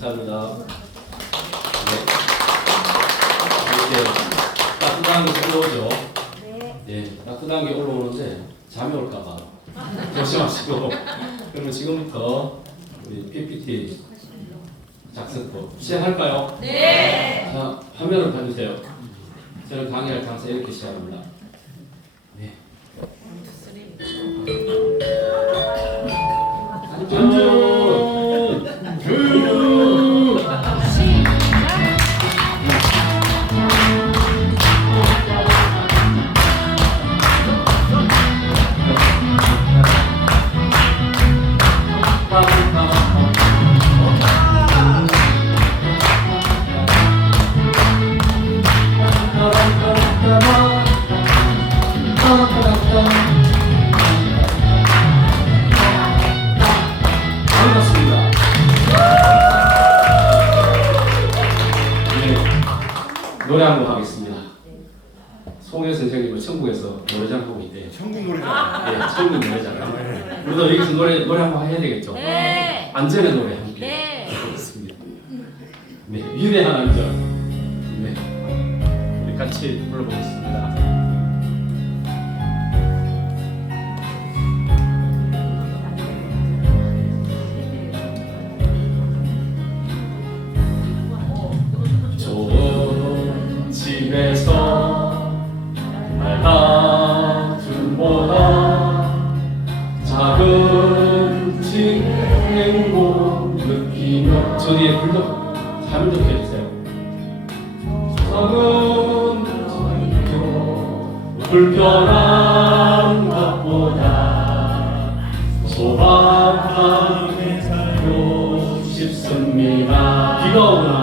감사합니다. 네. 이렇게 따뜻한 게 올라오죠. 네, 따뜻한 게 올라오는데 잠이 올까봐 조심하시고. 그러면 지금부터 우리 PPT 작성법 시작할까요? 네. 자, 화면을 봐주세요. 저는 강의할 장사 이렇게 시작합니다. 네. 반갑습니다. 네, 노래 한 곡 하겠습니다. 송혜 선생님은 천국에서 노래장 하고 있대요. 천국 노래장. 네, 천국 노래장. 우리도 여기서 노래 한 번 해야 되겠죠? 네. 안전의 노래 함께. 네. 그렇습니다. 네, 위대한 안전. 네, 우리 같이 불러보겠습니다. 좋은 집에서 말다툼보다 작은 집 행복 느끼며 저 뒤에 불도 잠을 좀 해주세요. 성은 불편한 것보다 소박하게 살고 싶습니다. 비가 오나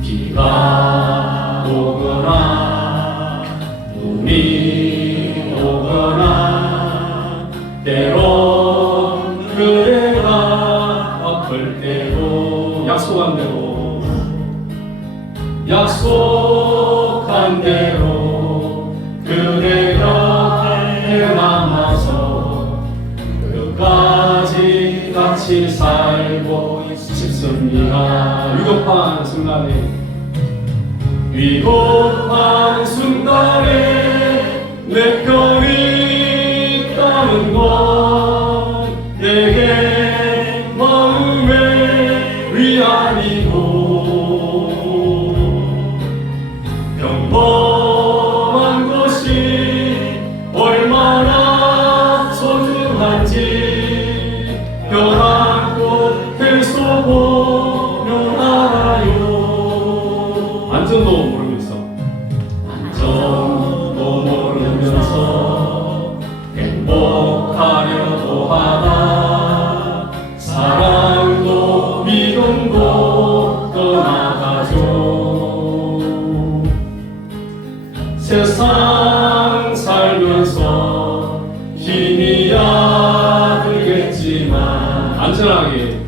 비가 오거나 눈이 오거나 때론 그대가 아플 때도 약속한 대로 그대 곁에 남아서 끝까지 같이 살고 싶습니다. 위급한 순간에 내 편이 있다는 건 내게 마음의 위안이고 평범한 것이 얼마나 소중한지 변한 곳에서 보면 알아요. 안전도 모르면서 행복하려고 하다 사랑도 믿음도 떠나가죠. 세상 살면서 힘이야 들겠지만 안전하게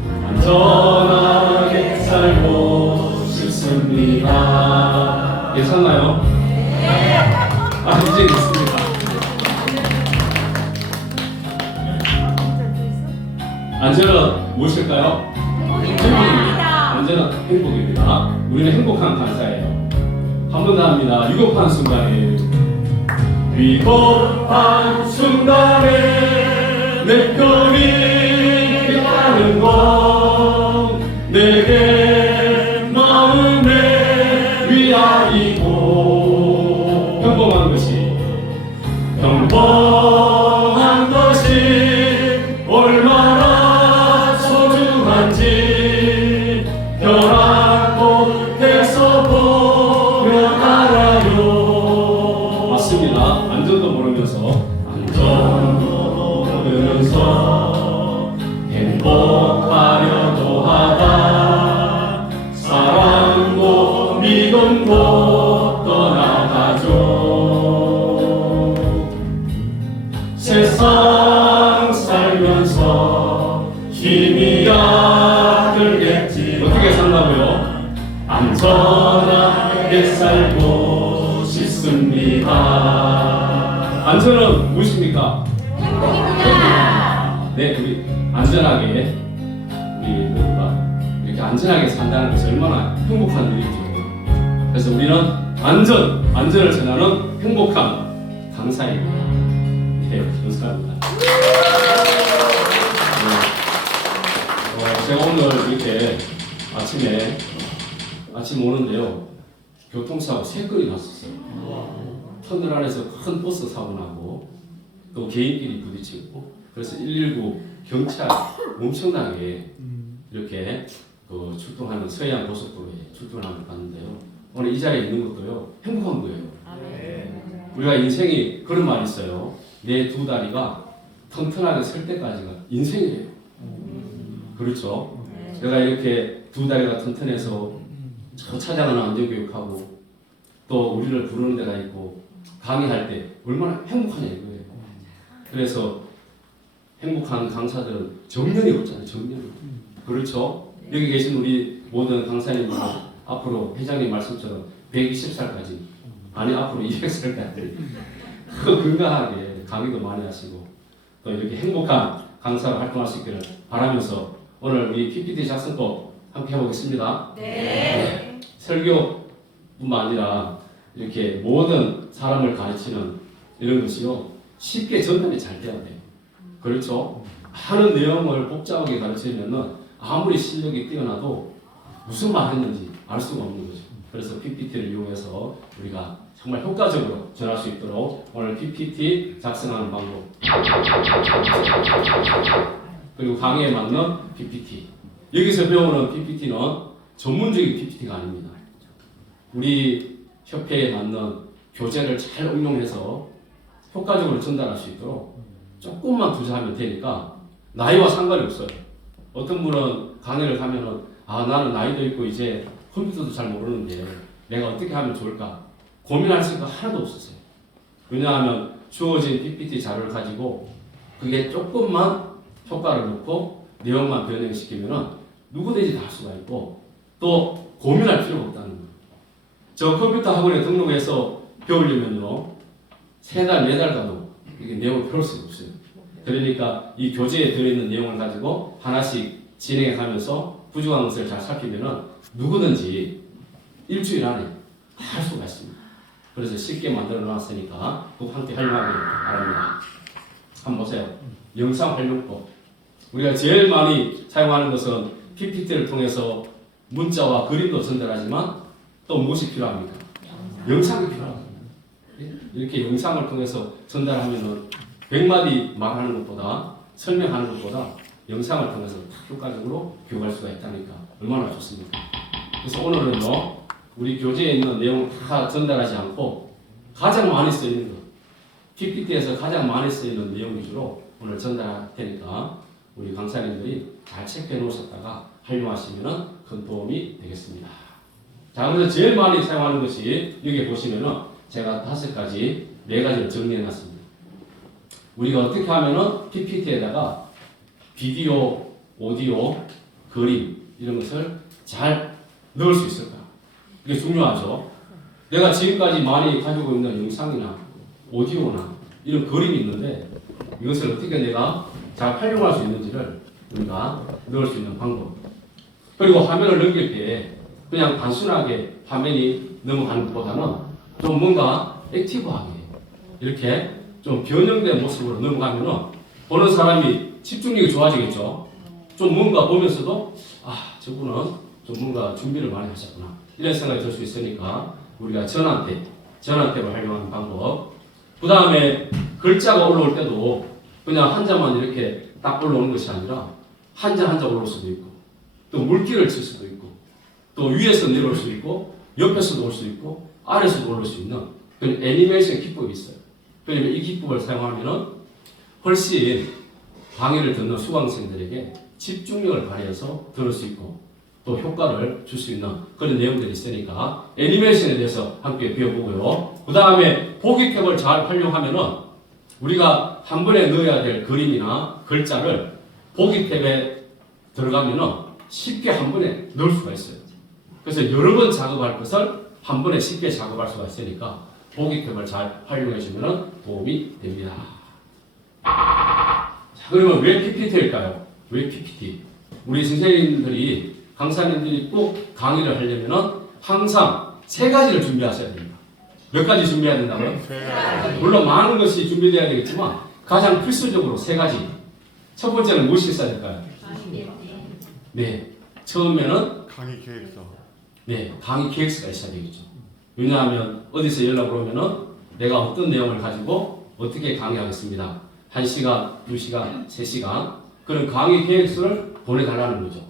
살고 싶습니다. 괜찮나요? 네. 이제 있습니다. 안전은 무엇일까요? 행복입니다. 안전은 행복입니다. 우리는 행복한 간사예요. 한 번 더 합니다. 위급한 순간에 내 편이 있다는 건 내게 마음의 위안이고 평범한 것이 얼마나 소중한지 변한 곳에서 보면 알아요. 맞습니다. 안전도 모르면서 행복하려고 하다 사랑도 믿음도 떠나가죠. 세상 살면서 힘이야 들겠지. 어떻게 산다고요? 안전하게 살고 싶습니다. 안전은 무엇입니까? 행복입니다. 네, 우리 안전하게 우리 모두가 이렇게 안전하게 산다는 것이 얼마나 행복한 일이죠. 그래서 우리는 안전을 전하는 행복한 강사입니다. 네, 감사합니다. 제가 오늘 이렇게 아침 오는데요, 교통사고 3건이 났었어요. 터널 안에서 큰 버스 사고 나고 또 개인끼리 부딪히고, 그래서 119 경찰 엄청나게 이렇게 출동하는 서해안 고속도로에 출동하는 걸 봤는데요. 오늘 이 자리에 있는 것도요, 행복한 거예요. 우리가 인생이 그런 말이 있어요. 내 2 다리가 튼튼하게 설 때까지가 인생이에요. 그렇죠? 내가 이렇게 2 다리가 튼튼해서 저 찾아가는 안전교육하고 또 우리를 부르는 데가 있고 강의할 때 얼마나 행복하냐 이거예요. 그래서 행복한 강사들은 정년이 없잖아요. 정년이. 그렇죠? 여기 계신 우리 모든 강사님들 앞으로 회장님 말씀처럼 120살까지, 아니 앞으로 200살까지 건강하게 강의도 많이 하시고 또 이렇게 행복한 강사로 활동할 수 있기를 바라면서 오늘 우리 PPT 작성법 함께 해보겠습니다. 네. 설교뿐만 아니라 이렇게 모든 사람을 가르치는 이런 것이요, 쉽게 전달이 잘 돼야 돼요. 그렇죠? 하는 내용을 복잡하게 가르치려면 아무리 실력이 뛰어나도 무슨 말 했는지 알 수가 없는 거죠. 그래서 PPT를 이용해서 우리가 정말 효과적으로 전할 수 있도록 오늘 PPT 작성하는 방법, 그리고 강의에 맞는 PPT, 여기서 배우는 PPT는 전문적인 PPT가 아닙니다. 우리 협회에 맞는 교재를 잘 응용해서 효과적으로 전달할 수 있도록 조금만 투자하면 되니까 나이와 상관이 없어요. 어떤 분은 강의를 가면은 나는 나이도 있고 이제 컴퓨터도 잘 모르는데 내가 어떻게 하면 좋을까 고민할 생각 하나도 없었어요. 왜냐하면 주어진 PPT 자료를 가지고 그게 조금만 효과를 넣고 내용만 변형시키면은 누구든지 다 할 수가 있고 또 고민할 필요가 없다는 거예요. 저 컴퓨터 학원에 등록해서 배우려면요 3달, 4달 가도 이게 내용을 배울 수가 없어요. 그러니까 이 교재에 들어있는 내용을 가지고 하나씩 진행해 가면서 부족한 것을 잘 살피면은 누구든지 일주일 안에 다 할 수가 있습니다. 그래서 쉽게 만들어 놨으니까 꼭 함께 활용하기 바랍니다. 한번 보세요. 영상 활용법. 우리가 제일 많이 사용하는 것은 PPT를 통해서 문자와 그림도 전달하지만 또 무엇이 필요합니까? 영상이 필요합니다. 이렇게 영상을 통해서 전달하면은 100마디 말하는 것보다 설명하는 것보다 영상을 통해서 효과적으로 교육할 수가 있다니까 얼마나 좋습니까? 그래서 오늘은요 우리 교재에 있는 내용 다 전달하지 않고 가장 많이 쓰이는 것, PPT에서 가장 많이 쓰이는 내용 위주로 오늘 전달할 테니까 우리 강사님들이 잘 체크해 놓으셨다가 활용하시면 큰 도움이 되겠습니다. 자, 그래서 제일 많이 사용하는 것이 여기 보시면은 제가 5가지, 4가지를 정리해 놨습니다. 우리가 어떻게 하면은 PPT에다가 비디오, 오디오, 그림 이런 것을 잘 넣을 수 있을까? 이게 중요하죠. 내가 지금까지 많이 가지고 있는 영상이나 오디오나 이런 그림이 있는데 이것을 어떻게 내가 잘 활용할 수 있는지를 우리가 넣을 수 있는 방법. 그리고 화면을 넘길 때 그냥 단순하게 화면이 넘어가는 것보다는 좀 뭔가 액티브하게 이렇게 좀 변형된 모습으로 넘어가면은 보는 사람이 집중력이 좋아지겠죠. 좀 뭔가 보면서도 저분은 좀 뭔가 준비를 많이 하셨구나 이런 생각이 들 수 있으니까 우리가 전환탭을 활용하는 방법. 그 다음에 글자가 올라올 때도 그냥 한자만 이렇게 딱 올라오는 것이 아니라 한자 한자 올라올 수도 있고 또 물기를 칠 수도 있고 또 위에서 내려올 수 있고 옆에서도 올 수 있고 아래에서도 올라올 수 있는 그런 애니메이션 기법이 있어요. 그러면 이 기법을 사용하면은 훨씬 강의를 듣는 수강생들에게 집중력을 발휘해서 들을 수 있고 또 효과를 줄 수 있는 그런 내용들이 있으니까 애니메이션에 대해서 함께 배워보고요. 그 다음에 보기 탭을 잘 활용하면은 우리가 한 번에 넣어야 될 그림이나 글자를 보기 탭에 들어가면은 쉽게 한 번에 넣을 수가 있어요. 그래서 여러 번 작업할 것을 한 번에 쉽게 작업할 수가 있으니까 보기 탭을 잘 활용해 주면 도움이 됩니다. 자, 그러면 왜 PPT일까요? 왜 PPT? 우리 선생님들이 강사님들이 꼭 강의를 하려면은 항상 3가지를 준비하셔야 됩니다. 몇 가지 준비해야 된다고요? 물론 많은 것이 준비되어야 되겠지만 가장 필수적으로 3가지. 첫 번째는 무엇이 있어야 될까요? 네, 처음에는 강의 계획서. 네, 강의 계획서가 있어야 되겠죠. 왜냐하면 어디서 연락을 오면은 내가 어떤 내용을 가지고 어떻게 강의하겠습니다. 1시간, 2시간, 3시간 그런 강의 계획서를 보내달라는 거죠.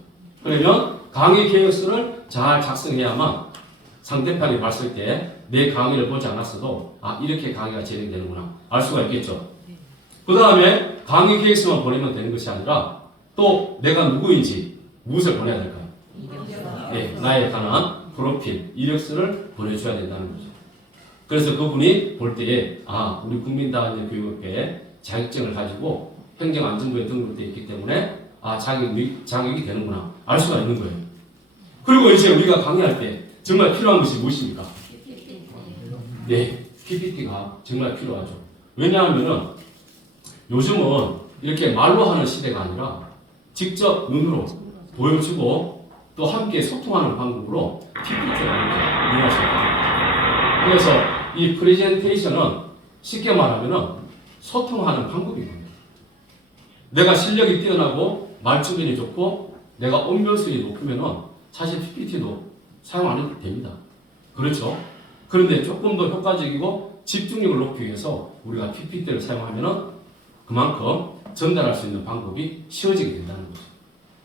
그러면 강의 계획서를 잘 작성해야만 상대편이 봤을 때 내 강의를 보지 않았어도 아 이렇게 강의가 진행되는구나 알 수가 있겠죠. 그 다음에 강의 계획서만 보내면 되는 것이 아니라 또 내가 누구인지 무엇을 보내야 될까요? 네, 나에 관한 프로필, 이력서를 보내줘야 된다는 거죠. 그래서 그분이 볼 때에 아 우리 국민다원교육업계에 자격증을 가지고 행정안전부에 등록되어 있기 때문에 아 자격이 되는구나 알 수가 있는 거예요. 그리고 이제 우리가 강의할 때 정말 필요한 것이 무엇입니까? 네, PPT가 정말 필요하죠. 왜냐하면은 요즘은 이렇게 말로 하는 시대가 아니라 직접 눈으로 보여주고 또 함께 소통하는 방법으로 PPT를 이렇게 이용할 수 있습니다. 그래서 이 프레젠테이션은 쉽게 말하면은 소통하는 방법입니다. 내가 실력이 뛰어나고 말주변이 좋고 내가 언변술이 높으면은 사실 PPT도 사용 안 해도 됩니다. 그렇죠? 그런데 조금 더 효과적이고 집중력을 높이기 위해서 우리가 PPT를 사용하면은 그만큼 전달할 수 있는 방법이 쉬워지게 된다는 거죠.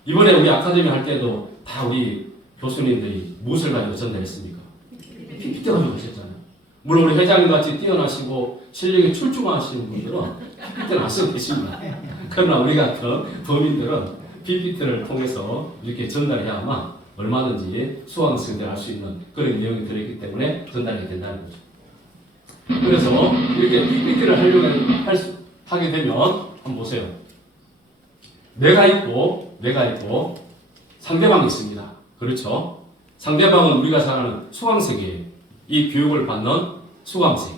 이번에 우리 아카데미 할 때도 다 우리 교수님들이 무엇을 가지고 전달했습니까? PPT 가지고 하셨잖아요. 물론 우리 회장님 같이 뛰어나시고 실력이 출중하시는 분들은 PPT를 안 쓰고 계십니다. 그러나 우리 같은 범인들은 PPT를 통해서 이렇게 전달해야만 얼마든지 수강생들 할 수 있는 그런 내용이 들어있기 때문에 전달이 된다는 거죠. 그래서 이렇게 PPT를 하게 되면 한번 보세요. 내가 있고 상대방이 있습니다. 그렇죠? 상대방은 우리가 잘 아는 수강생이에요. 이 교육을 받는 수강생.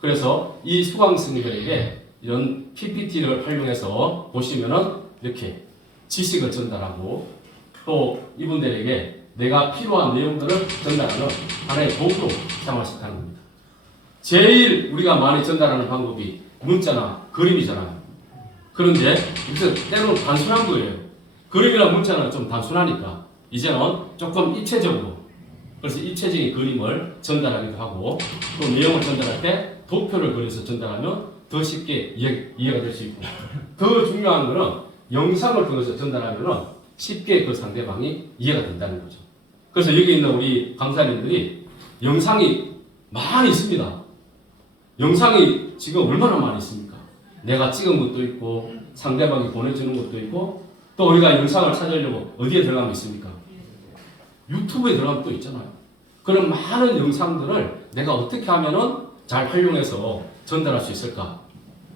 그래서 이 수강생들에게 이런 PPT를 활용해서 보시면은 이렇게 지식을 전달하고 또 이분들에게 내가 필요한 내용들을 전달하는 하나의 도구로 사용할 수 있다는 겁니다. 제일 우리가 많이 전달하는 방법이 문자나 그림이잖아요. 그런데 여기서 때로는 단순한 거예요. 그림이나 문자는 좀 단순하니까 이제는 조금 입체적으로 그래서 입체적인 그림을 전달하기도 하고 또 내용을 전달할 때 도표를 그려서 전달하면 더 쉽게 이해가 될 수 있고 더 중요한 거는 영상을 통해서 전달하면 쉽게 그 상대방이 이해가 된다는 거죠. 그래서 여기 있는 우리 강사님들이 영상이 많이 있습니다. 영상이 지금 얼마나 많이 있습니까? 내가 찍은 것도 있고 상대방이 보내주는 것도 있고 또 우리가 영상을 찾으려고 어디에 들어가면 있습니까? 유튜브에 들어가면 또 있잖아요. 그런 많은 영상들을 내가 어떻게 하면은 잘 활용해서 전달할 수 있을까?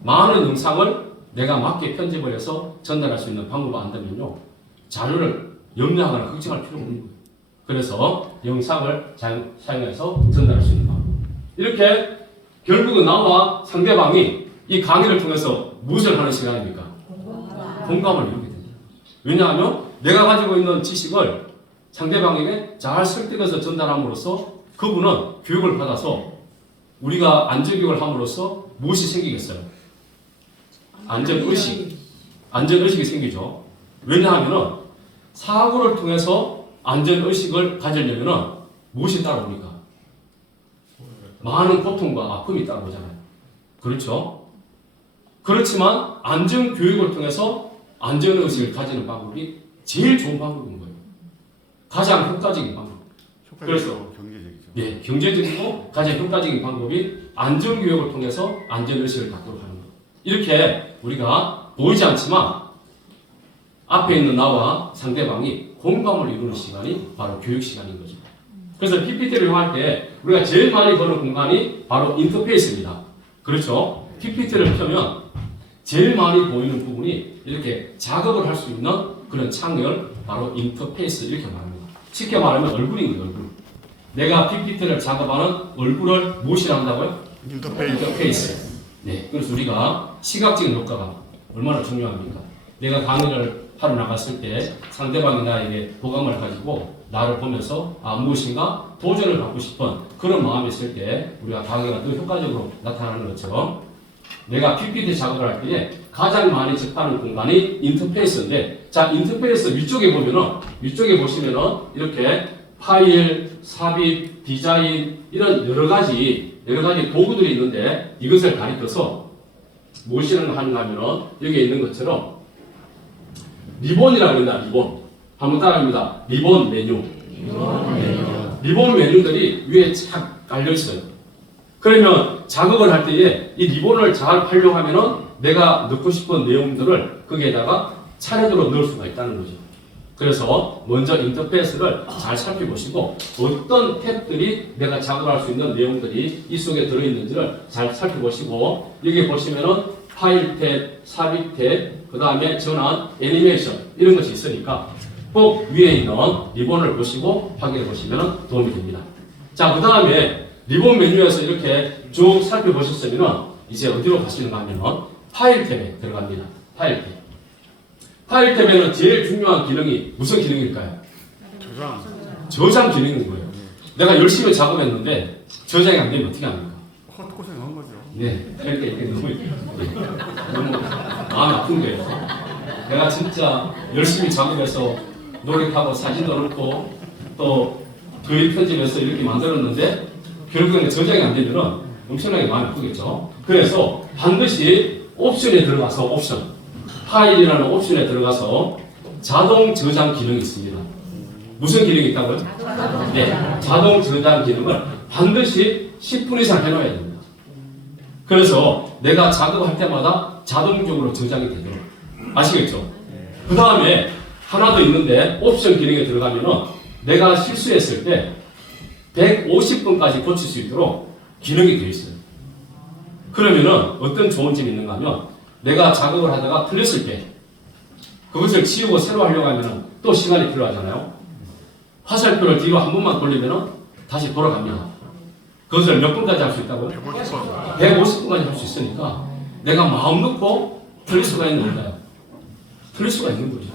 많은 영상을 내가 맞게 편집을 해서 전달할 수 있는 방법을 안다면요. 자료를 염려하거나 걱정할 필요가 없는 거예요. 그래서 영상을 사용해서 전달할 수 있는 방법. 이렇게 결국은 나와 상대방이 이 강의를 통해서 무엇을 하는 시간입니까? 공감을 이루게 됩니다. 왜냐하면 내가 가지고 있는 지식을 상대방에게 잘 설득해서 전달함으로써 그분은 교육을 받아서 우리가 안전교육을 함으로써 무엇이 생기겠어요? 안전의식이 생기죠. 왜냐하면 사고를 통해서 안전의식을 가지려면 무엇이 따라옵니까? 많은 고통과 아픔이 따라오잖아요. 그렇죠? 그렇지만 안전교육을 통해서 안전의식을 가지는 방법이 제일 좋은 방법인 거예요. 가장 효과적인 방법. 그래서 경제적이죠. 네, 경제적이고 가장 효과적인 방법이 안전교육을 통해서 안전의식을 갖도록 하는 것. 이렇게 우리가 보이지 않지만 앞에 있는 나와 상대방이 공감을 이루는 시간이 바로 교육 시간인 거죠. 그래서 PPT를 이용할 때 우리가 제일 많이 보는 공간이 바로 인터페이스입니다. 그렇죠? PPT를 펴면 제일 많이 보이는 부분이 이렇게 작업을 할 수 있는 그런 창을 바로 인터페이스 이렇게 말합니다. 쉽게 말하면 얼굴인 거예요. 얼굴. 내가 PPT를 작업하는 얼굴을 무엇이라 한다고요? 인터페이스. 네, 그래서 우리가 시각적인 효과가 얼마나 중요합니까? 내가 강의를 하러 나갔을 때 상대방이 나에게 호감을 가지고 나를 보면서 무엇인가 도전을 받고 싶은 그런 마음이 있을 때 우리가 강의가 더 효과적으로 나타나는 거죠. 내가 PPT 작업을 할 때에 가장 많이 접하는 공간이 인터페이스인데, 자, 인터페이스 위쪽에 보시면은 이렇게 파일, 삽입, 디자인 이런 여러 가지 도구들이 있는데, 이것을 가리켜서 무엇이라고 하는가 하면은 여기에 있는 것처럼 리본이라고 합니다. 리본. 한번 따라합니다. 리본 메뉴. 리본 메뉴들이 위에 착 깔려 있어요. 그러면 작업을 할 때에 이 리본을 잘 활용하면은 내가 넣고 싶은 내용들을 거기에다가 차례대로 넣을 수가 있다는 거죠. 그래서 먼저 인터페이스를 잘 살펴보시고 어떤 탭들이 내가 작업할 수 있는 내용들이 이 속에 들어있는지를 잘 살펴보시고, 여기 보시면은 파일 탭, 삽입 탭, 그 다음에 전환, 애니메이션 이런 것이 있으니까 꼭 위에 있는 리본을 보시고 확인해 보시면 도움이 됩니다. 자, 그 다음에 리본 메뉴에서 이렇게 쭉 살펴보셨으면 이제 어디로 가시는가 하면 파일 탭에 들어갑니다. 파일 탭. 파일 탭에는 제일 중요한 기능이 무슨 기능일까요? 저장 기능인 거예요. 내가 열심히 작업했는데 저장이 안 되면 어떻게 합니까? 고생한 거죠. 네, 이렇게 너무 마음이 아픈 거예요. 내가 진짜 열심히 작업해서 노력하고 사진도 넣고 또 그림 편집해서 이렇게 만들었는데 결국에는 저장이 안 되면 엄청나게 마음이 아프겠죠. 그래서 반드시 옵션에 들어가서 파일이라는 옵션에 들어가서 자동 저장 기능이 있습니다. 무슨 기능이 있다고요? 네, 자동 저장 기능을 반드시 10분 이상 해놔야 됩니다. 그래서 내가 작업할 때마다 자동적으로 저장이 되도록. 아시겠죠? 그 다음에 하나 더 있는데 옵션 기능에 들어가면은 내가 실수했을 때 150분까지 고칠 수 있도록 기능이 되어 있어요. 그러면은 어떤 좋은 점이 있는가 하면 내가 작업을 하다가 틀렸을 때 그것을 지우고 새로 하려고 하면은 또 시간이 필요하잖아요. 화살표를 뒤로 한 번만 돌리면은 다시 돌아갑니다. 그것을 몇 분까지 할 수 있다고요? 150분까지 할 수 있으니까 내가 마음 놓고 틀릴 수가 있는 거예요. 틀릴 수가 있는 거죠.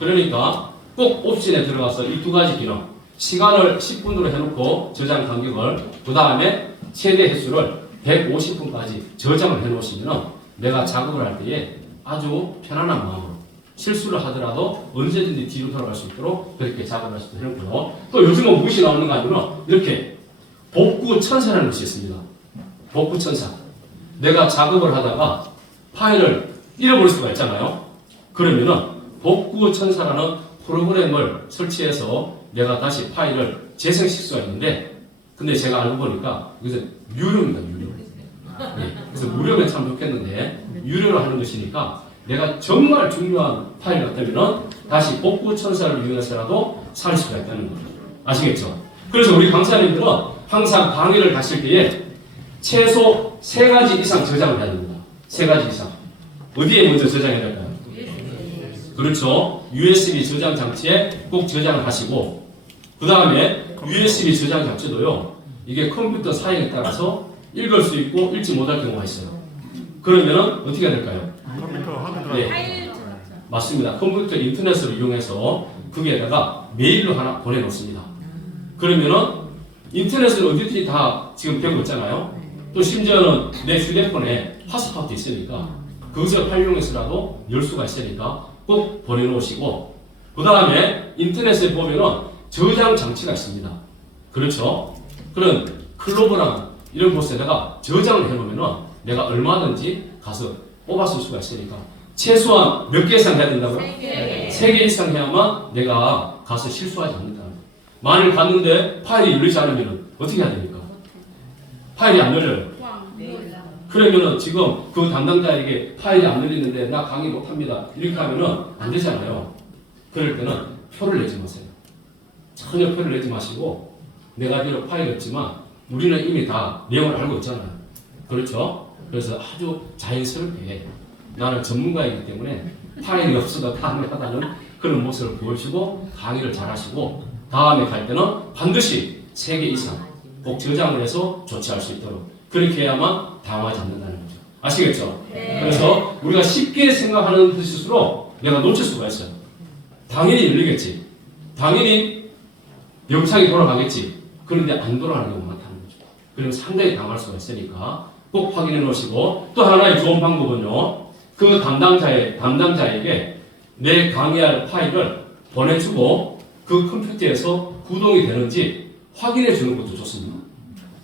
그러니까 꼭 옵션에 들어가서 이 두 가지 기능, 시간을 10분으로 해놓고 저장 간격을, 그 다음에 최대 횟수를 150분까지 저장을 해놓으시면 내가 작업을 할 때에 아주 편안한 마음으로 실수를 하더라도 언제든지 뒤로 돌아갈 수 있도록 그렇게 작업을 할 수 있고요. 또 요즘은 무엇이 나오는가 하면 이렇게 복구 천사라는 것이 있습니다. 복구 천사. 내가 작업을 하다가 파일을 잃어버릴 수가 있잖아요. 그러면은 복구 천사라는 프로그램을 설치해서 내가 다시 파일을 재생시킬 수가 있는데, 근데 제가 알고 보니까 이것은 유료입니다. 유료. 네, 그래서 무료면 참 좋겠는데 유료로 하는 것이니까 내가 정말 중요한 파일 같다면은 다시 복구 천사를 이용해서라도 살 수가 있다는 거죠. 아시겠죠? 그래서 우리 강사님들은 항상 강의를 가실 때에 최소 3가지 이상 저장을 해야 됩니다. 3가지 이상. 어디에 먼저 저장해야 될까요? 그렇죠. USB 저장 장치에 꼭 저장을 하시고, 그 다음에 USB 저장 장치도요, 이게 컴퓨터 사양에 따라서 읽을 수 있고 읽지 못할 경우가 있어요. 그러면은 어떻게 해야 될까요? 네, 맞습니다. 컴퓨터 인터넷을 이용해서 거기에다가 메일로 하나 보내놓습니다. 그러면은 인터넷을 어디든지 다 지금 되고 있잖아요. 또 심지어는 내 휴대폰에 핫스팟도 있으니까 그것을 활용해서라도 열 수가 있으니까 꼭 보내놓으시고, 그 다음에 인터넷에 보면은 저장 장치가 있습니다. 그렇죠? 그런 클로버랑 이런 곳에다가 저장을 해놓으면은 내가 얼마든지 가서 뽑아쓸 수가 있으니까 최소한 몇 개 이상 해야 된다고요? 3개 이상 해야만 내가 가서 실수하지 않는다. 만일 갔는데 파일이 열리지 않으면 어떻게 해야 됩니까? 파일이 안 열려요. 그러면은 지금 그 담당자에게 파일이 안 열리는데 나 강의 못합니다, 이렇게 하면은 안 되잖아요. 그럴 때는 표를 내지 마세요. 전혀 표를 내지 마시고, 내가 비록 파일이 없지만 우리는 이미 다 내용을 알고 있잖아요. 그렇죠? 그래서 아주 자연스럽게 나는 전문가이기 때문에 파일이 없어도 가능하다는 그런 모습을 보여주고 강의를 잘 하시고, 다음에 갈 때는 반드시 3개 이상 꼭 저장을 해서 조치할 수 있도록 그렇게 해야만 당황하지 않는다는 거죠. 아시겠죠? 네. 그래서 우리가 쉽게 생각하는 것일수록 내가 놓칠 수가 있어요. 당연히 열리겠지. 당연히 영상이 돌아가겠지. 그런데 안 돌아가는 경우가 많다는 거죠. 그러면 상당히 당할 수가 있으니까 꼭 확인해 놓으시고, 또 하나의 좋은 방법은요, 그 담당자에게 내 강의할 파일을 보내주고 그 컴퓨터에서 구동이 되는지 확인해 주는 것도 좋습니다.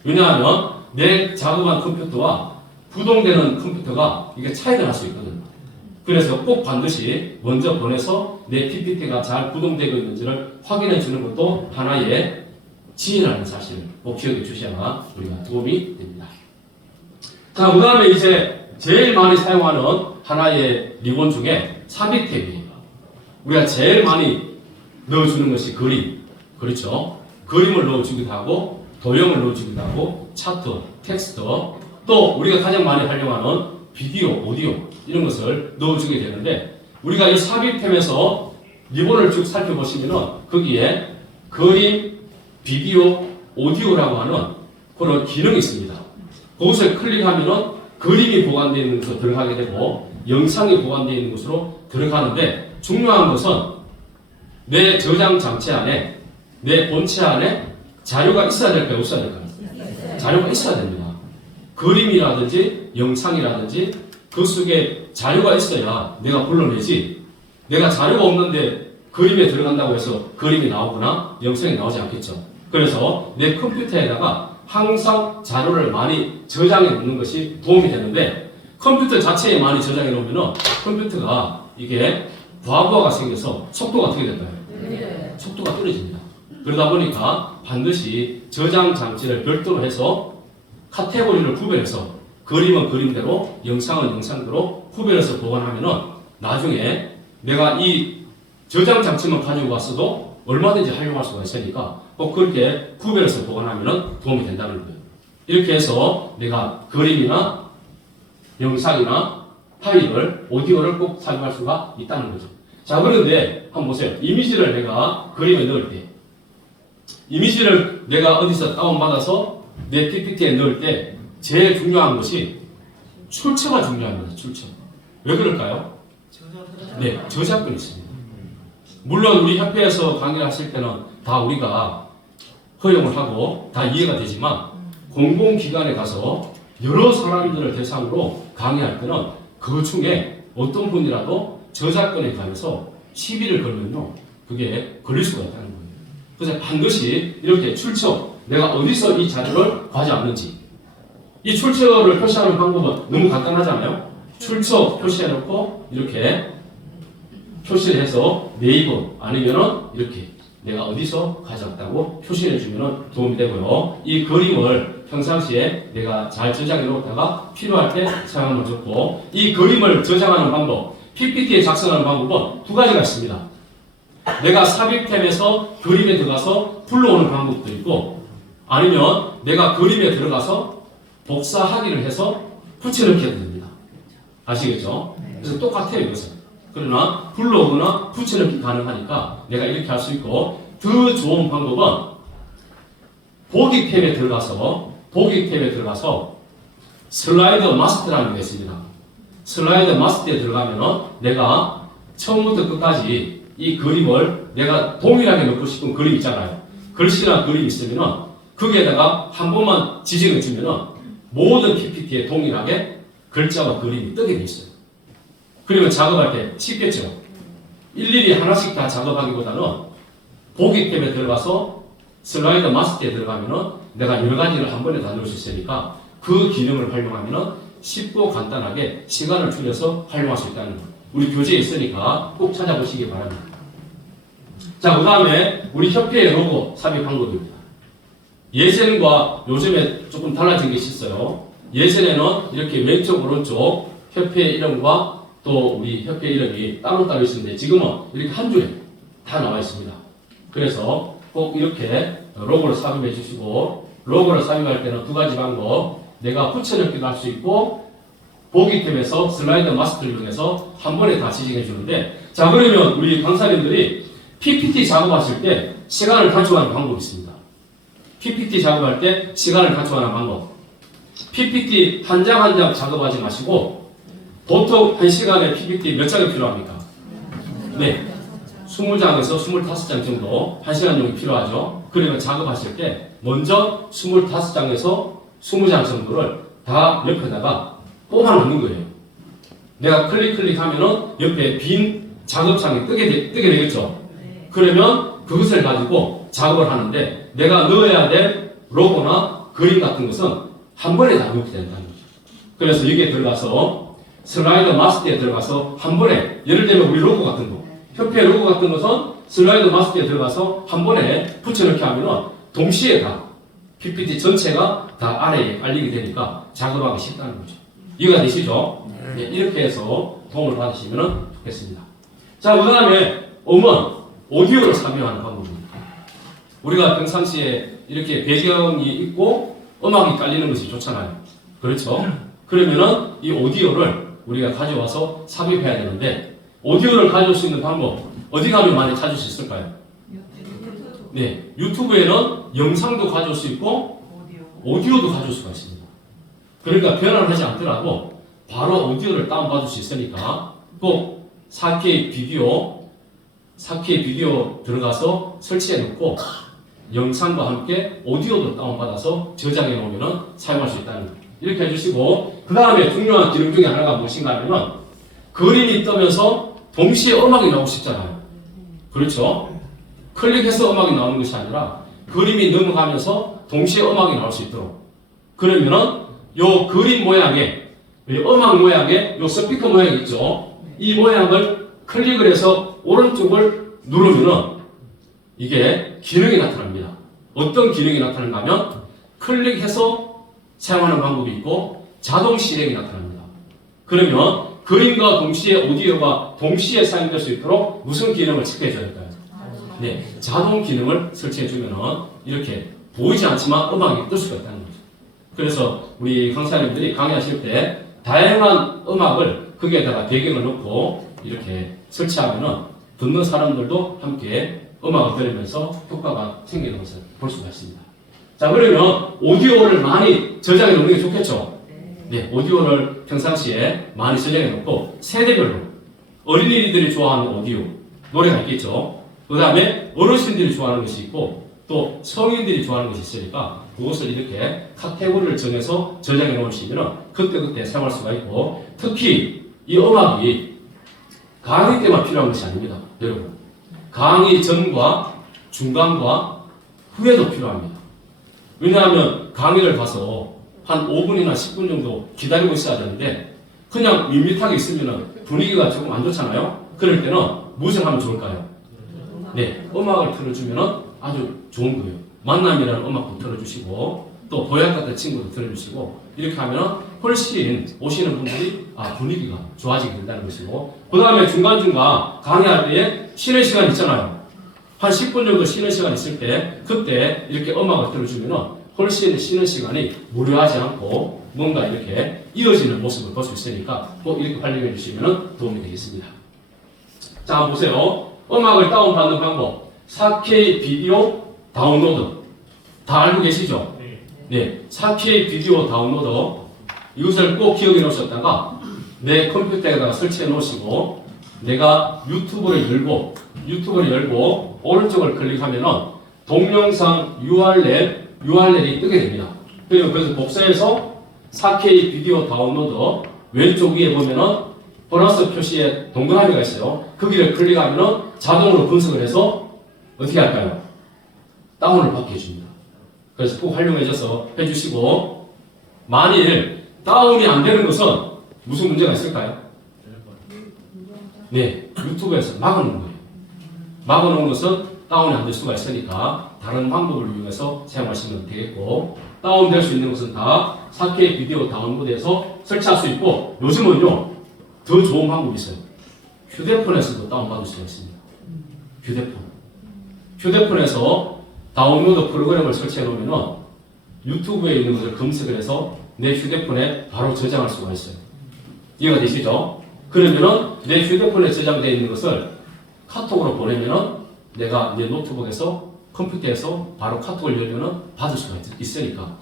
왜냐하면 내 작업한 컴퓨터와 구동되는 컴퓨터가 이게 차이가 날 수 있거든요. 그래서 꼭 반드시 먼저 보내서 내 PPT가 잘 구동되고 있는지를 확인해 주는 것도 하나의 지혜라는 사실을 꼭 기억해 주셔야 우리가 도움이 됩니다. 자, 그 다음에 이제 제일 많이 사용하는 하나의 리본 중에 삽입 탭이에요. 우리가 제일 많이 넣어주는 것이 그림. 그렇죠? 그림을 넣어주기도 하고, 도형을 넣어주기도 하고, 차트, 텍스트, 또 우리가 가장 많이 활용하는 비디오, 오디오, 이런 것을 넣어주게 되는데, 우리가 이 삽입템에서 리본을 쭉 살펴보시면은 거기에 그림, 비디오, 오디오라고 하는 그런 기능이 있습니다. 그것을 클릭하면은 그림이 보관되어 있는 곳으로 들어가게 되고, 영상이 보관되어 있는 곳으로 들어가는데, 중요한 것은 내 저장 장치 안에, 내 본체 안에 자료가 있어야 될까요? 없어야 될까요? 자료가 있어야 됩니다. 그림이라든지 영상이라든지 그 속에 자료가 있어야 내가 불러내지, 내가 자료가 없는데 그림에 들어간다고 해서 그림이 나오거나 영상이 나오지 않겠죠. 그래서 내 컴퓨터에다가 항상 자료를 많이 저장해 놓는 것이 도움이 되는데, 컴퓨터 자체에 많이 저장해 놓으면 컴퓨터가 이게 과부하가 생겨서 속도가 어떻게 될까요? 속도가 떨어집니다. 그러다 보니까 반드시 저장 장치를 별도로 해서 카테고리를 구별해서 그림은 그림대로, 영상은 영상대로 구별해서 보관하면은 나중에 내가 이 저장 장치만 가지고 왔어도 얼마든지 활용할 수가 있으니까 꼭 그렇게 구별해서 보관하면은 도움이 된다는 거예요. 이렇게 해서 내가 그림이나 영상이나 파일을, 오디오를 꼭 사용할 수가 있다는 거죠. 자, 그런데 한번 보세요. 이미지를 내가 그림에 넣을 때, 이미지를 내가 어디서 다운받아서 내 PPT에 넣을 때 제일 중요한 것이 출처가 중요합니다. 출처. 왜 그럴까요? 네, 저작권이 있습니다. 물론 우리 협회에서 강의를 하실 때는 다 우리가 허용을 하고 다 이해가 되지만, 공공기관에 가서 여러 사람들을 대상으로 강의할 때는 그 중에 어떤 분이라도 저작권에 관해서 시비를 걸면요, 그게 걸릴 수가 있다는 거예요. 그래서 반드시 이렇게 출처, 내가 어디서 이 자료를 가져왔는지, 이 출처를 표시하는 방법은 너무 간단하잖아요. 출처 표시해놓고 이렇게 표시를 해서 네이버 아니면은 이렇게 내가 어디서 가져왔다고 표시해주면 도움이 되고요. 이 그림을 평상시에 내가 잘 저장해 놓다가 필요할 때 사용하면 좋고, 이 그림을 저장하는 방법, PPT에 작성하는 방법은 두 가지가 있습니다. 내가 삽입템에서 그림에 들어가서 불러오는 방법도 있고, 아니면 내가 그림에 들어가서 복사 확인을 해서 붙여넣기도 됩니다. 아시겠죠? 그래서 똑같아요, 이것은. 그러나 불러오거나 붙여넣기 가능하니까 내가 이렇게 할 수 있고, 더 좋은 방법은 보기 탭에 들어가서 슬라이드 마스터라는 게 있습니다. 슬라이드 마스터에 들어가면 내가 처음부터 끝까지 이 그림을 내가 동일하게 넣고 싶은 그림 있잖아요. 글씨나 그림이 있으면 거기에다가 한 번만 지정해 주면 모든 PPT에 동일하게 글자와 그림이 뜨게 돼 있어요. 그러면 작업할 때 쉽겠죠. 일일이 하나씩 다 작업하기보다는 보기 탭에 들어가서 슬라이드 마스터에 들어가면 내가 여러 가지를 한 번에 다 넣을 수 있으니까 그 기능을 활용하면 쉽고 간단하게 시간을 줄여서 활용할 수 있다는 거. 우리 교재에 있으니까 꼭 찾아보시기 바랍니다. 자, 그 다음에 우리 협회의 로고 삽입 방법입니다. 예전과 요즘에 조금 달라진 게 있어요. 예전에는 이렇게 왼쪽 오른쪽 협회 이름과 또 우리 협회 이름이 따로따로 있었는데, 지금은 이렇게 한 줄에 다 나와 있습니다. 그래서 꼭 이렇게 로고를 삽입해 주시고, 로고를 삽입할 때는 두 가지 방법, 내가 붙여넣기도 할 수 있고 보기 탭에서 슬라이드 마스터를 이용해서 한 번에 다 지정해 주는데, 자, 그러면 우리 강사님들이 PPT 작업하실 때 시간을 단축하는 방법이 있습니다. PPT 작업할 때 시간을 단축하는 방법. PPT 한 장 한 장 작업하지 마시고, 보통 한 시간에 PPT 몇 장이 필요합니까? 네, 20장에서 25장 정도 1시간 정도 필요하죠. 그러면 작업하실 때 먼저 25장에서 20장 정도를 다 옆에다가 뽑아 놓는 거예요. 내가 클릭하면은 옆에 빈 작업창이 뜨게 되겠죠. 그러면 그것을 가지고 작업을 하는데 내가 넣어야 될 로고나 그림 같은 것은 한 번에 다 넣게 된다는 거죠. 그래서 여기에 들어가서 슬라이더 마스터에 들어가서 한 번에, 예를 들면 우리 로고 같은 거, 협회 로고 같은 것은 슬라이더 마스터에 들어가서 한 번에 붙여넣기 하면은 동시에 다 PPT 전체가 다 아래에 깔리게 되니까 작업하기 쉽다는 거죠. 이해가 되시죠? 네, 이렇게 해서 도움을 받으시면 좋겠습니다. 자, 그 다음에 음원, 오디오를 삽입하는 방법입니다. 우리가 평상시에 이렇게 배경이 있고 음악이 깔리는 것이 좋잖아요. 그렇죠? 그러면은 이 오디오를 우리가 가져와서 삽입해야 되는데, 오디오를 가져올 수 있는 방법, 어디 가면 많이 찾을 수 있을까요? 네, 유튜브에는 영상도 가져올 수 있고 오디오도 가져올 수가 있습니다. 그러니까 변환을 하지 않더라도 바로 오디오를 다운받을 수 있으니까 꼭 4K 비디오 들어가서 설치해 놓고 영상과 함께 오디오도 다운받아서 저장해 놓으면 사용할 수 있다는 거예요. 이렇게 해주시고, 그 다음에 중요한 기능 중에 하나가 무엇인가 하면 그림이 뜨면서 동시에 음악이 나오고 싶잖아요. 그렇죠? 클릭해서 음악이 나오는 것이 아니라 그림이 넘어가면서 동시에 음악이 나올 수 있도록, 그러면은 요 그림 모양에, 음악 모양에 요 스피커 모양이 있죠. 이 모양을 클릭을 해서 오른쪽을 누르면은 이게 기능이 나타납니다. 어떤 기능이 나타나는가 하면 클릭해서 사용하는 방법이 있고 자동 실행이 나타납니다. 그러면 그림과 동시에 오디오가 동시에 사용될 수 있도록 무슨 기능을 체크해 줘야 될까요? 네, 자동 기능을 설치해 주면은 이렇게 보이지 않지만 음악이 뜰 수가 있다는 거죠. 그래서 우리 강사님들이 강의하실 때 다양한 음악을 거기에다가 배경을 넣고 이렇게 설치하면은 듣는 사람들도 함께 음악을 들으면서 효과가 생기는 것을 볼 수가 있습니다. 자, 그러면 오디오를 많이 저장해 놓는 게 좋겠죠? 네, 오디오를 평상시에 많이 저장해 놓고 세대별로 어린이들이 좋아하는 오디오, 노래가 있겠죠? 그 다음에 어르신들이 좋아하는 것이 있고 또 성인들이 좋아하는 것이 있으니까 그것을 이렇게 카테고리를 정해서 저장해 놓으시면 그때그때 사용할 수가 있고, 특히 이 음악이 강의 때만 필요한 것이 아닙니다. 여러분, 강의 전과 중간과 후에도 필요합니다. 왜냐하면 강의를 가서 한 5분이나 10분 정도 기다리고 있어야 되는데 그냥 밋밋하게 있으면 분위기가 조금 안 좋잖아요. 그럴 때는 무엇을 하면 좋을까요? 네, 음악을 틀어주면 아주 좋은 거예요. 만남이라는 음악도 틀어주시고 또 보약 같은 친구도 틀어주시고 이렇게 하면 훨씬 오시는 분들이 분위기가 좋아지게 된다는 것이고, 그 다음에 중간중간 강의할 때에 쉬는 시간 있잖아요. 한 10분 정도 쉬는 시간 있을 때 그때 이렇게 음악을 틀어주면 훨씬 쉬는 시간이 무료하지 않고 뭔가 이렇게 이어지는 모습을 볼 수 있으니까 꼭 이렇게 활용해 주시면 도움이 되겠습니다. 자, 보세요. 음악을 다운받는 방법, 4K 비디오 다운로드 다 알고 계시죠? 네, 4K 비디오 다운로드 이것을 꼭 기억해 놓으셨다가 내 컴퓨터에다가 설치해 놓으시고 내가 유튜브를 열고 오른쪽을 클릭하면은 동영상 URL이 뜨게 됩니다. 그리고 그래서 복사해서 4K 비디오 다운로드 왼쪽 위에 보면은 플러스 표시에 동그라미가 있어요. 거기를 클릭하면은 자동으로 분석을 해서 어떻게 할까요? 다운을 받게 해줍니다. 그래서 꼭 활용해줘서 해주시고, 만일 다운이 안 되는 것은 무슨 문제가 있을까요? 네, 유튜브에서 막아놓은 거예요. 막아놓은 것은 다운이 안 될 수가 있으니까 다른 방법을 이용해서 사용하시면 되겠고, 다운될 수 있는 것은 다 4K 비디오 다운로드해서 설치할 수 있고, 요즘은요 더 좋은 방법이 있어요. 휴대폰에서도 다운받을 수가 있습니다. 휴대폰에서 다운로드 프로그램을 설치해 놓으면 유튜브에 있는 것을 검색을 해서 내 휴대폰에 바로 저장할 수가 있어요. 이해가 되시죠? 그러면은 내 휴대폰에 저장되어 있는 것을 카톡으로 보내면은 내가 내 노트북에서 컴퓨터에서 바로 카톡을 열면은 받을 수가 있으니까,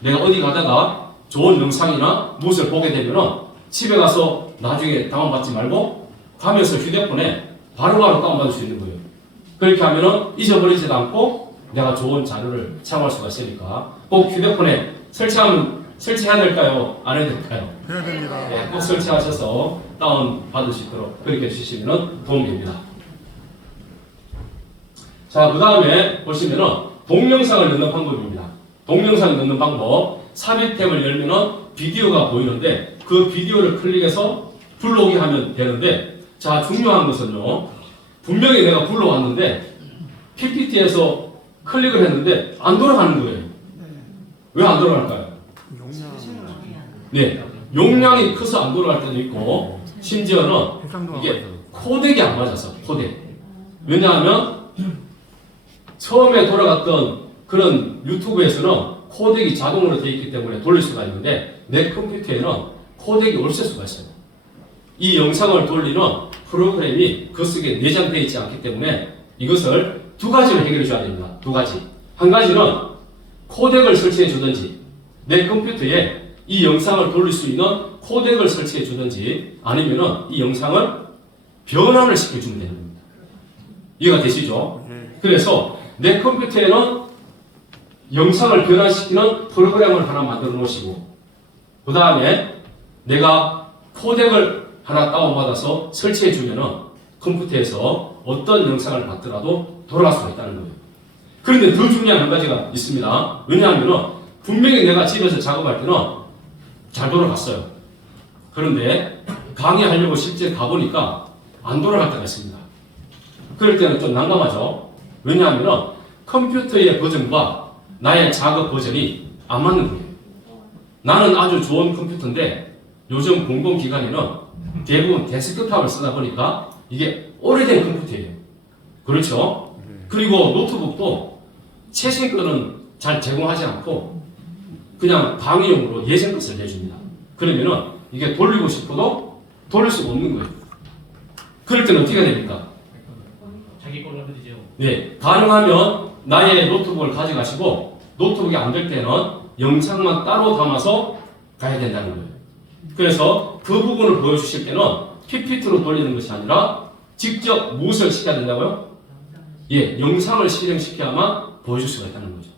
내가 어디 가다가 좋은 영상이나 무엇을 보게 되면은 집에 가서 나중에 다운받지 말고 가면서 휴대폰에 바로바로 다운받을 수 있는 거예요. 그렇게 하면은 잊어버리지도 않고 내가 좋은 자료를 사용할 수가 있으니까 꼭 휴대폰에 설치해야 될까요? 안 해야 될까요? 해야 됩니다. 네, 꼭 설치하셔서 다운 받을 수 있도록 그렇게 해주시면 도움이 됩니다. 자, 그 다음에 보시면은 동영상을 넣는 방법입니다. 동영상을 넣는 방법. 삽입템을 열면은 비디오가 보이는데 그 비디오를 클릭해서 불러오게 하면 되는데, 자, 중요한 것은요, 분명히 내가 불러왔는데 PPT에서 클릭을 했는데 안 돌아가는 거예요. 왜 안 돌아갈까요? 네, 용량이 커서 안 돌아갈 때도 있고, 심지어는 이게 코덱이 안 맞아서 코덱. 왜냐하면 처음에 돌아갔던 그런 유튜브에서는 코덱이 자동으로 되어 있기 때문에 돌릴 수가 있는데 내 컴퓨터에는 코덱이 없을 수가 있어요. 이 영상을 돌리는 프로그램이 그 속에 내장되어 있지 않기 때문에 이것을 두 가지로 해결해 줘야 됩니다. 두 가지. 한 가지는 코덱을 설치해 주든지, 내 컴퓨터에 이 영상을 돌릴 수 있는 코덱을 설치해 주든지, 아니면은 이 영상을 변환을 시켜주면 되는 겁니다. 이해가 되시죠? 그래서 내 컴퓨터에는 영상을 변환시키는 프로그램을 하나 만들어 놓으시고, 그 다음에 내가 코덱을 하나 다운받아서 설치해 주면은 컴퓨터에서 어떤 영상을 봤더라도 돌아갈 수가 있다는 거예요. 그런데 더 중요한 한 가지가 있습니다. 왜냐하면 분명히 내가 집에서 작업할 때는 잘 돌아갔어요. 그런데 강의하려고 실제 가보니까 안 돌아갈 때가 있습니다. 그럴 때는 좀 난감하죠. 왜냐하면 컴퓨터의 버전과 나의 작업 버전이 안 맞는 거예요. 나는 아주 좋은 컴퓨터인데 요즘 공공기관에는 대부분 데스크탑을 쓰다 보니까 이게 오래된 컴퓨터예요. 그렇죠? 그리고 노트북도 최신 거는 잘 제공하지 않고 그냥 강의용으로 예전 것을 내줍니다. 그러면은 이게 돌리고 싶어도 돌릴 수가 없는 거예요. 그럴 때는 어떻게 해야 됩니까? 자기 걸로 하면 되죠. 네, 가능하면 나의 노트북을 가져가시고 노트북이 안 될 때는 영상만 따로 담아서 가야 된다는 거예요. 그래서 그 부분을 보여주실 때는 PPT로 돌리는 것이 아니라 직접 무엇을 시켜야 된다고요? 예, 영상을 실행시켜야만 보여줄 수가 있다는 거죠.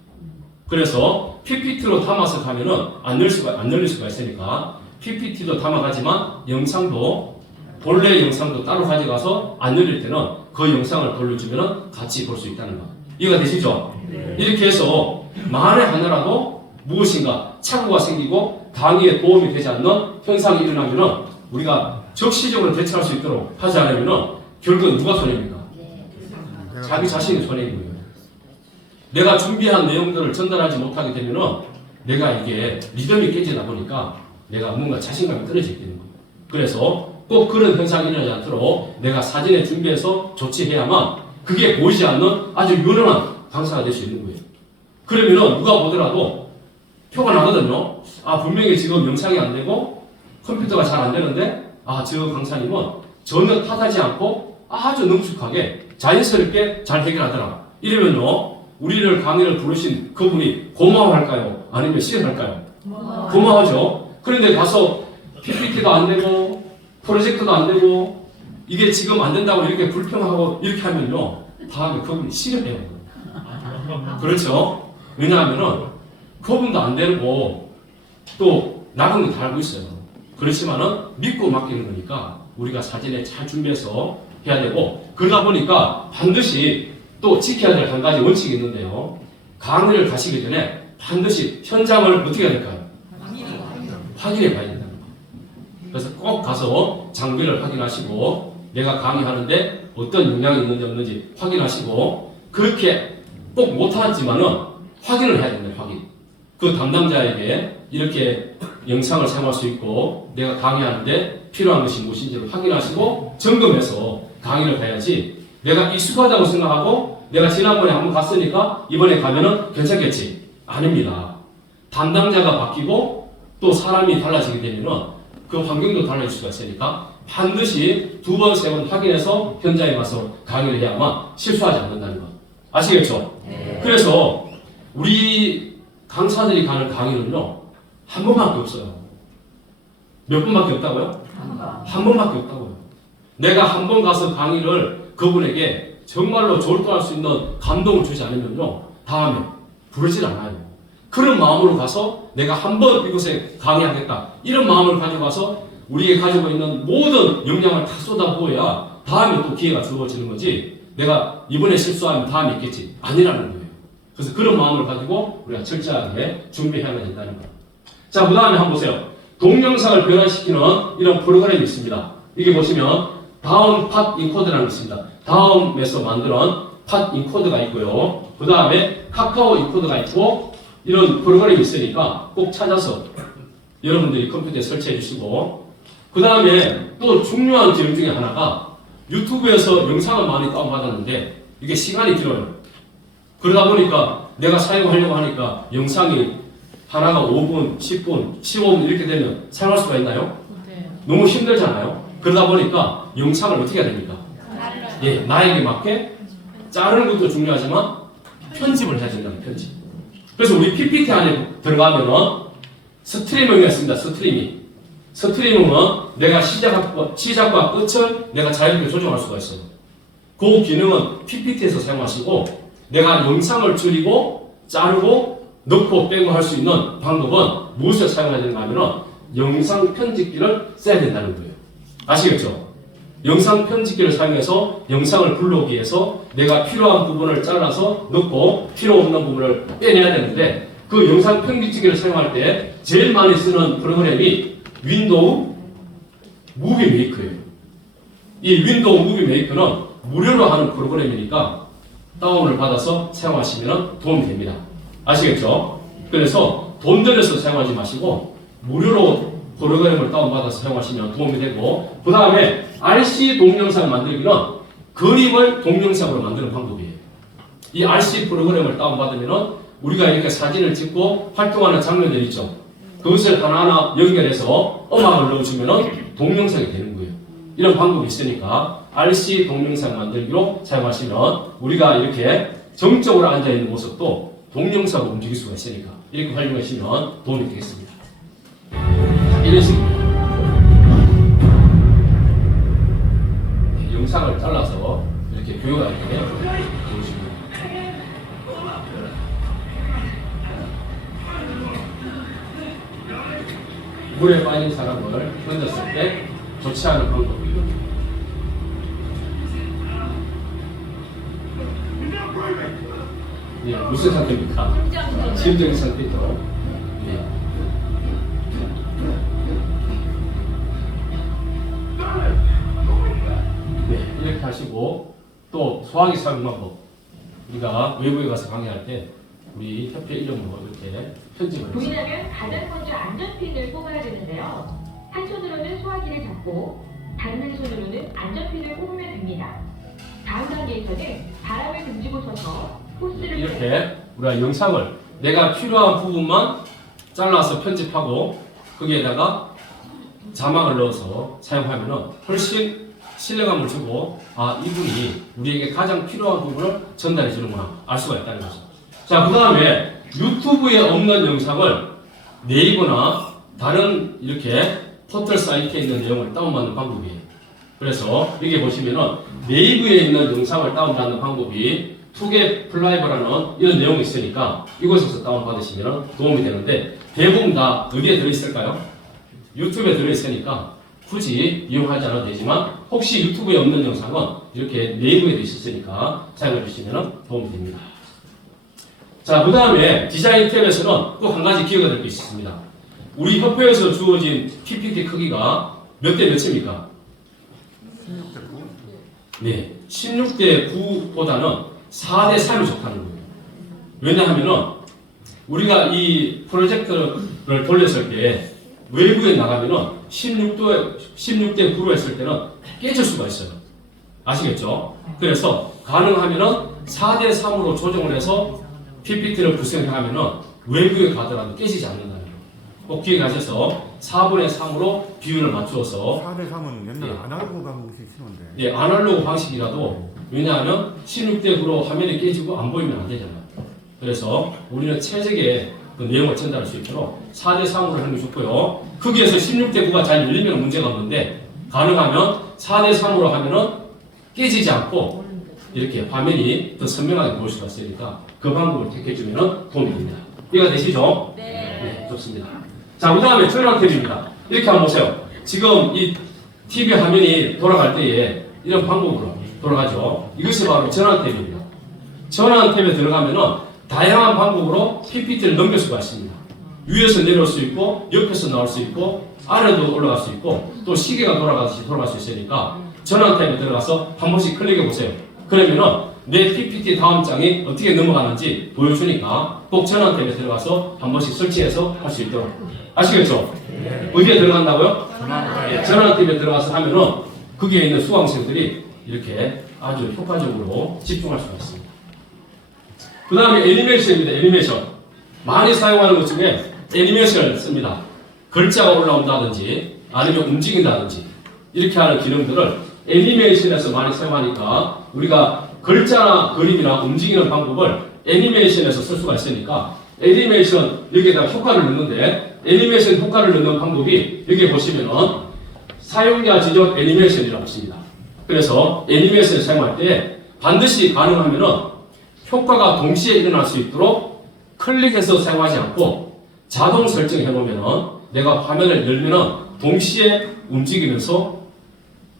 그래서 PPT로 담아서 가면은 안 열릴 수가 있으니까 PPT도 담아가지만 영상도 본래 영상도 따로 가져가서 안 열릴 때는 그 영상을 돌려주면은 같이 볼 수 있다는 거. 이해가 되시죠? 네. 이렇게 해서 만에 하나라도 무엇인가 착오가 생기고 강의에 도움이 되지 않는 현상이 일어나면은 우리가 적시적으로 대처할 수 있도록 하지 않으면은 결국은 누가 손해입니까? 자기 자신이 손해인 거예요. 내가 준비한 내용들을 전달하지 못하게 되면은 내가 이게 리듬이 깨지다 보니까 내가 뭔가 자신감이 떨어지게 되는 거예요. 그래서 꼭 그런 현상이 일어나지 않도록 내가 사전에 준비해서 조치해야만 그게 보이지 않는 아주 유능한 강사가 될 수 있는 거예요. 그러면은 누가 보더라도 표가 나거든요. 아, 분명히 지금 영상이 안 되고 컴퓨터가 잘 안 되는데 아, 저 강사님은 전혀 탓하지 않고 아주 능숙하게 자연스럽게 잘 해결하더라. 이러면요, 우리를 강의를 부르신 그분이 고마워할까요? 아니면 싫어할까요? 고마워하죠. 그런데 가서 PPT도 안 되고 프로젝트도 안 되고 이게 지금 안 된다고 이렇게 불평하고 이렇게 하면요, 다음에 그분이 싫어해요. 그렇죠? 왜냐하면은 그분도 안 되고 또 나간 거 다 알고 있어요. 그렇지만은 믿고 맡기는 거니까 우리가 사전에 잘 준비해서 해야 되고, 그러다 보니까 반드시 또 지켜야 될 한 가지 원칙이 있는데요. 강의를 가시기 전에 반드시 현장을 어떻게 해야 될까요? 확인해 봐야 된다는 거예요. 그래서 꼭 가서 장비를 확인하시고 내가 강의하는데 어떤 영향이 있는지 없는지 확인하시고, 그렇게 꼭 못하지만은 확인을 해야 된다. 확인. 그 담당자에게 이렇게 영상을 사용할 수 있고 내가 강의하는데 필요한 것이 무엇인지를 확인하시고 점검해서 강의를 가야지, 내가 익숙하다고 생각하고 내가 지난번에 한번 갔으니까 이번에 가면은 괜찮겠지. 아닙니다. 담당자가 바뀌고 또 사람이 달라지게 되면은 그 환경도 달라질 수가 있으니까 반드시 두 번, 세 번 확인해서 현장에 가서 강의를 해야만 실수하지 않는다는 것. 아시겠죠? 네. 그래서 우리 강사들이 가는 강의는요, 한 번밖에 없어요. 몇 번밖에 없다고요? 한 번밖에 없다고요. 내가 한 번 가서 강의를 그분에게 정말로 졸도할 수 있는 감동을 주지 않으면요, 다음에 부르질 않아요. 그런 마음으로 가서 내가 한번 이곳에 강의하겠다, 이런 마음을 가지고 가서 우리가 가지고 있는 모든 역량을 다 쏟아부어야 다음에 또 기회가 주어지는 거지, 내가 이번에 실수하면 다음에 있겠지, 아니라는 거예요. 그래서 그런 마음을 가지고 우리가 철저하게 준비해야 된다는 거예요. 자, 그 다음에 한번 보세요. 동영상을 변환시키는 이런 프로그램이 있습니다. 이게 보시면 다음 팟 인코더라는 게 있습니다. 다음에서 만드는 팟 인코더가 있고요. 그 다음에 카카오 인코더가 있고, 이런 프로그램이 있으니까 꼭 찾아서 여러분들이 컴퓨터에 설치해 주시고, 그 다음에 또 중요한 기능 중에 하나가 유튜브에서 영상을 많이 다운받았는데 이게 시간이 길어요. 그러다 보니까 내가 사용하려고 하니까 영상이 하나가 5분, 10분, 15분 이렇게 되면 사용할 수가 있나요? 네. 너무 힘들잖아요. 그러다 보니까 영상을 어떻게 해야 됩니까? 예, 나에게 맞게 자르는 것도 중요하지만 편집을 해야 된다는 편집. 그래서 우리 PPT 안에 들어가면은 스트리밍이 있습니다. 스트리밍. 스트리밍은 내가 시작과 끝을 내가 자유롭게 조정할 수가 있어요. 그 기능은 PPT에서 사용하시고, 내가 영상을 줄이고 자르고 넣고 빼고 할 수 있는 방법은 무엇을 사용해야 되는가 하면은 영상 편집기를 써야 된다는 거예요. 아시겠죠? 영상 편집기를 사용해서 영상을 불러오기 위해서 내가 필요한 부분을 잘라서 넣고 필요 없는 부분을 빼내야 되는데, 그 영상 편집기를 사용할 때 제일 많이 쓰는 프로그램이 윈도우 무비 메이커예요. 이 윈도우 무비 메이커는 무료로 하는 프로그램이니까 다운을 받아서 사용하시면 도움이 됩니다. 아시겠죠? 그래서 돈 들여서 사용하지 마시고 무료로 프로그램을 다운받아서 사용하시면 도움이 되고, 그 다음에 RC 동영상 만들기는 그림을 동영상으로 만드는 방법이에요. 이 RC 프로그램을 다운받으면 우리가 이렇게 사진을 찍고 활동하는 장면들 있죠. 그것을 하나하나 연결해서 음악을 넣어주면 동영상이 되는 거예요. 이런 방법이 있으니까 RC 동영상 만들기로 사용하시면 우리가 이렇게 정적으로 앉아있는 모습도 동영상으로 움직일 수가 있으니까 이렇게 활용하시면 도움이 되겠습니다. 이런 식입니다. 영상을 잘라서 이렇게 교육할 때 이런 식으로. 물에 빠진 사람을 던졌을 때 좋지 않은 방법이에요. 예, 무슨 상태입니까? 심정의 상태죠. 예. 네, 이렇게 하시고, 또 소화기 사용 방법. 우리가 외부에 가서 강의할 때 우리 협회 이름으로 이렇게 편집을 했습니다. 부인하면 가장 먼저 안전핀을 뽑아야 되는데요. 한 손으로는 소화기를 잡고 다른 한 손으로는 안전핀을 뽑으면 됩니다. 다음 단계에서는 바람을 등지고 서서 호스를 이렇게 우리가 영상을 내가 필요한 부분만 잘라서 편집하고 거기에다가 자막을 넣어서 사용하면 훨씬 신뢰감을 주고, 아, 이분이 우리에게 가장 필요한 부분을 전달해 주는구나 알 수가 있다는 거죠. 자, 그 다음에 유튜브에 없는 영상을 네이버나 다른 이렇게 포털 사이트에 있는 내용을 다운받는 방법이에요. 그래서 여기 보시면은 네이버에 있는 영상을 다운받는 방법이 투겟 플라이브라는 이런 내용이 있으니까 이곳에서 다운받으시면 도움이 되는데, 대부분 다 어디에 들어있을까요? 유튜브에 들어있으니까 굳이 이용하지 않아도 되지만, 혹시 유튜브에 없는 영상은 이렇게 네이버에도 있으니까 사용해 주시면 도움이 됩니다. 자, 그 다음에 디자인 탭에서는 꼭 한 가지 기억해야 될 게 있습니다. 우리 협회에서 주어진 PPT 크기가 몇 대 몇입니까? 16대 9? 네, 16대 9보다는 4대 3이 좋다는 거예요. 왜냐하면은 우리가 이 프로젝트를 돌렸을 때 외부에 나가면은 16대 9로 했을 때는 깨질 수가 있어요. 아시겠죠? 그래서 가능하면은 4대 3으로 조정을 해서 PPT를 구성하면은 외부에 가더라도 깨지지 않는다는 거예요. 꼭 기억하셔서 4분의 3으로 비율을 맞추어서 4대 3은 옛날 예. 아날로그 방식이 싫은데. 예, 아날로그 방식이라도, 왜냐하면 16대 9로 화면이 깨지고 안 보이면 안 되잖아요. 그래서 우리는 최적의 그 내용을 전달할 수 있도록 4대 3으로 하는 게 좋고요. 거기에서 16대 9가 잘 열리면 문제가 없는데, 가능하면 4대 3으로 하면은 깨지지 않고 이렇게 화면이 더 선명하게 보일 수가 있으니까 그 방법을 택해주면 도움이 됩니다. 이해가 되시죠? 네, 좋습니다. 자, 그 다음에 전원 탭입니다. 이렇게 한번 보세요. 지금 이 TV 화면이 돌아갈 때에 이런 방법으로 돌아가죠. 이것이 바로 전원 탭입니다. 전원 탭에 들어가면은 다양한 방법으로 PPT를 넘길 수가 있습니다. 위에서 내려올 수 있고, 옆에서 나올 수 있고, 아래로 올라갈 수 있고, 또 시계가 돌아가듯이 돌아갈 수 있으니까 전원 탭에 들어가서 한 번씩 클릭해 보세요. 그러면은 내 PPT 다음 장이 어떻게 넘어가는지 보여주니까 꼭 전원 탭에 들어가서 한 번씩 설치해서 할 수 있도록. 아시겠죠? 어디에 들어간다고요? 전원 탭에 들어가서 하면은 거기에 있는 수강생들이 이렇게 아주 효과적으로 집중할 수가 있습니다. 그 다음에 애니메이션입니다. 애니메이션. 많이 사용하는 것 중에 애니메이션을 씁니다. 글자가 올라온다든지 아니면 움직인다든지 이렇게 하는 기능들을 애니메이션에서 많이 사용하니까 우리가 글자나 그림이나 움직이는 방법을 애니메이션에서 쓸 수가 있으니까 애니메이션 여기에다 효과를 넣는데 애니메이션 효과를 넣는 방법이 여기 보시면은 사용자 지정 애니메이션이라고 있습니다. 그래서 애니메이션을 사용할 때 반드시 가능하면은 효과가 동시에 일어날 수 있도록 클릭해서 사용하지 않고 자동 설정해 놓으면은 내가 화면을 열면은 동시에 움직이면서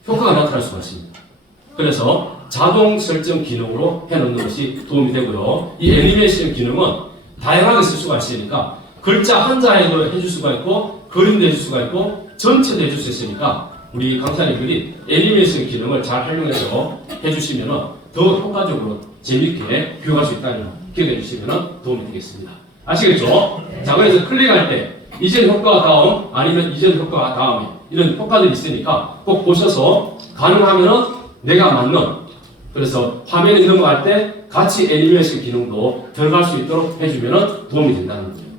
효과가 나타날 수가 있습니다. 그래서 자동 설정 기능으로 해놓는 것이 도움이 되고요. 이 애니메이션 기능은 다양하게 쓸 수가 있으니까 글자 한자에도 해줄 수가 있고 그림도 해줄 수가 있고 전체도 해줄 수 있으니까 우리 강사님들이 애니메이션 기능을 잘 활용해서 해주시면 더 효과적으로 재밌게 교육할 수 있다는 거 기억해 주시면 도움이 되겠습니다. 아시겠죠? 자, 그래서 클릭할 때 이전 효과 다음 아니면 이전 효과 다음에 이런 효과들이 있으니까 꼭 보셔서 가능하면 내가 맞는 그래서 화면이 넘어갈 때 같이 애니메이션 기능도 들어갈 수 있도록 해주면 도움이 된다는 거예요.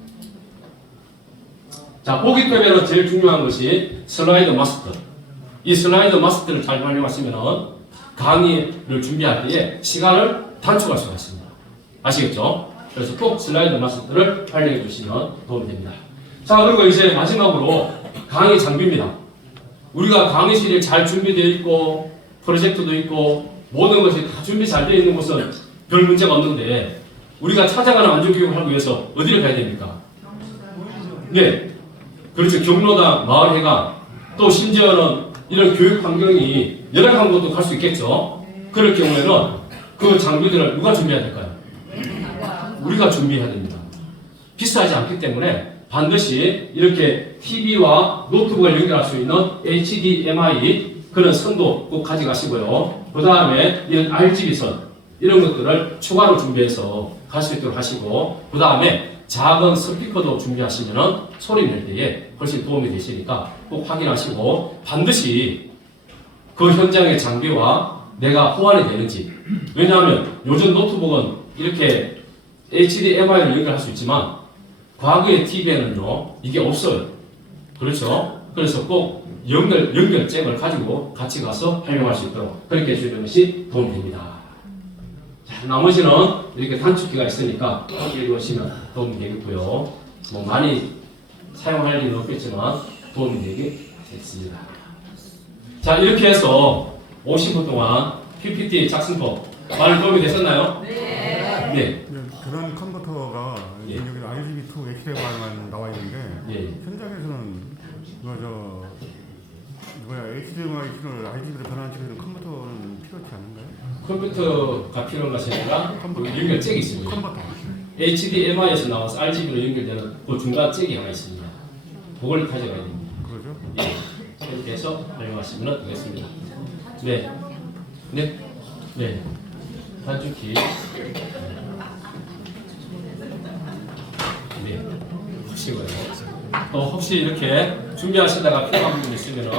자, 보기 탭에는 제일 중요한 것이 슬라이드 마스터. 이 슬라이드 마스터를 잘 활용하시면 강의를 준비할 때에 시간을 단축할 수가 있습니다. 아시겠죠? 그래서 꼭 슬라이드 마스터를 활용해 주시면 도움이 됩니다. 자, 그리고 이제 마지막으로 강의 장비입니다. 우리가 강의실이 잘 준비되어 있고 프로젝트도 있고 모든 것이 다 준비 잘 되어 있는 곳은 별 문제가 없는데 우리가 찾아가는 안전교육을 하기 위해서 어디를 가야 됩니까? 네, 그렇죠. 경로당, 마을회관, 또 심지어는 이런 교육 환경이 열악한 곳도 갈 수 있겠죠. 그럴 경우에는 그 장비들을 누가 준비해야 될까요? 우리가 준비해야 됩니다. 비싸지 않기 때문에 반드시 이렇게 TV와 노트북을 연결할 수 있는 HDMI 그런 선도 꼭 가져가시고요. 그 다음에 이런 RGB 선 이런 것들을 추가로 준비해서 갈 수 있도록 하시고 그 다음에 작은 스피커도 준비하시면 소리 낼 때에 훨씬 도움이 되시니까 꼭 확인하시고 반드시 그 현장의 장비와 내가 호환이 되는지. 왜냐하면 요즘 노트북은 이렇게 HDMI를 연결할 수 있지만 과거의 TV에는요 이게 없어요. 그렇죠? 그래서 꼭 연결잭을 가지고 같이 가서 활용할 수 있도록 그렇게 해주는 것이 도움이 됩니다. 자, 나머지는 이렇게 단축키가 있으니까 꼭 읽으시면 도움이 되겠고요. 뭐 많이 사용할 일은 없겠지만 도움이 되겠습니다. 자, 이렇게 해서 50분 동안 PPT 작성법 많이 도움이 되셨나요? 네. 네. 그런 컴퓨터가 예. 여기 RGB2 HDMI만 나와 있는데 예. 현장에서는 HDMI를 RGB로 변환시키는 컴퓨터는 필요하지 않은가요? 컴퓨터가 필요한 것이 아니라 그 연결잭이 있습니다. 컴퓨터. HDMI에서 나와서 RGB로 연결되는 그 중간 잭이 하나 있습니다. 그걸 가져가야 됩니다. 그러죠? 예. 이렇게 해서 활용하시면 되겠습니다. 네. 네. 네. 단축키. 네. 하시고요. 또 혹시 이렇게 준비하시다가 필요한 부분 있으면